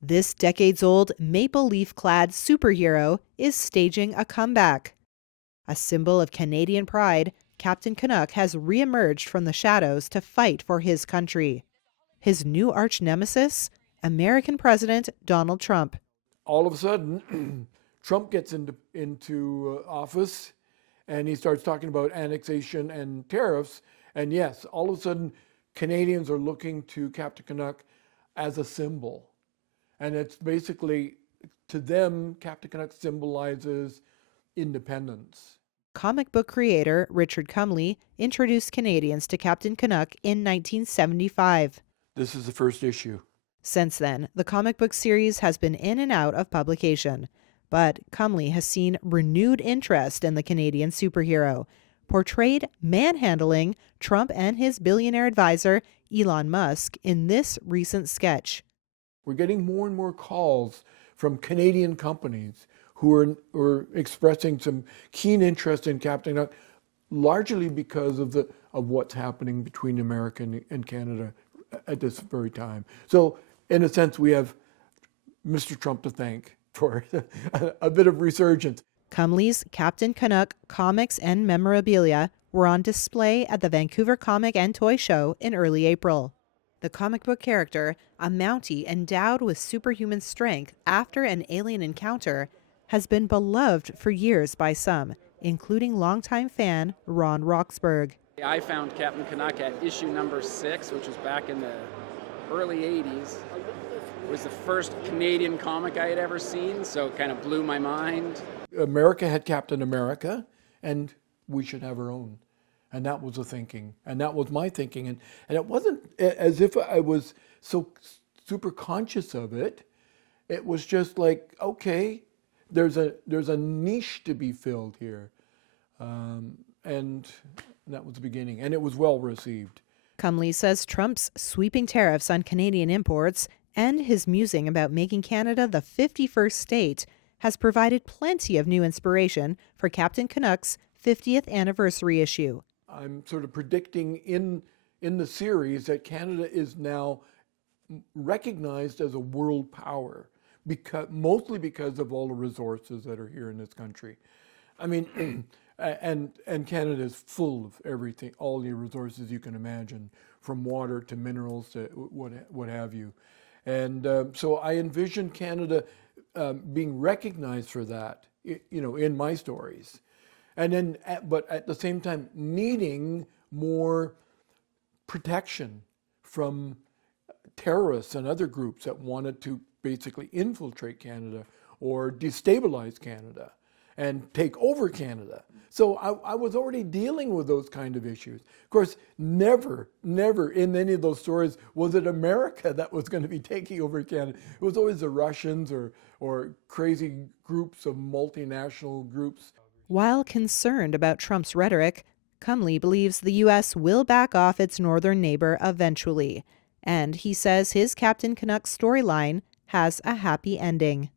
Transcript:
This decades-old maple leaf-clad superhero is staging a comeback. A symbol of Canadian pride, Captain Canuck has reemerged from the shadows to fight for his country. His new arch-nemesis? American President Donald Trump. All of a sudden, Trump gets into office, and he starts talking about annexation and tariffs. And yes, all of a sudden, Canadians are looking to Captain Canuck as a symbol. And it's basically, to them, Captain Canuck symbolizes independence. Comic book creator Richard Cumley introduced Canadians to Captain Canuck in 1975. This is the first issue. Since then, the comic book series has been in and out of publication. But Cumley has seen renewed interest in the Canadian superhero, portrayed manhandling Trump and his billionaire advisor, Elon Musk, in this recent sketch. We're getting more and more calls from Canadian companies who are expressing some keen interest in Captain Canuck, largely because of what's happening between America and Canada at this very time. So, in a sense, we have Mr. Trump to thank for a bit of resurgence. Cumley's Captain Canuck comics and memorabilia were on display at the Vancouver Comic and Toy Show in early April. The comic book character, a Mountie endowed with superhuman strength after an alien encounter, has been beloved for years by some, including longtime fan Ron Roxburgh. I found Captain Canuck at issue number 6, which was back in the early 80s. It was the first Canadian comic I had ever seen, so it kind of blew my mind. America had Captain America, and we should have our own. And that was the thinking, and that was my thinking. And it wasn't as if I was so super conscious of it. It was just like, okay, there's a niche to be filled here. And that was the beginning, and it was well received. Cumley says Trump's sweeping tariffs on Canadian imports and his musing about making Canada the 51st state has provided plenty of new inspiration for Captain Canuck's 50th anniversary issue. I'm sort of predicting in the series that Canada is now recognized as a world power, mostly because of all the resources that are here in this country. I mean, and Canada is full of everything, all the resources you can imagine, from water to minerals to what have you. And so I envision Canada being recognized for that, in my stories. And then, but at the same time, needing more protection from terrorists and other groups that wanted to basically infiltrate Canada or destabilize Canada and take over Canada. So I was already dealing with those kind of issues. Of course, never in any of those stories was it America that was going to be taking over Canada. It was always the Russians or crazy groups of multinational groups. While concerned about Trump's rhetoric, Cumley believes the U.S. will back off its northern neighbor eventually. And he says his Captain Canuck storyline has a happy ending.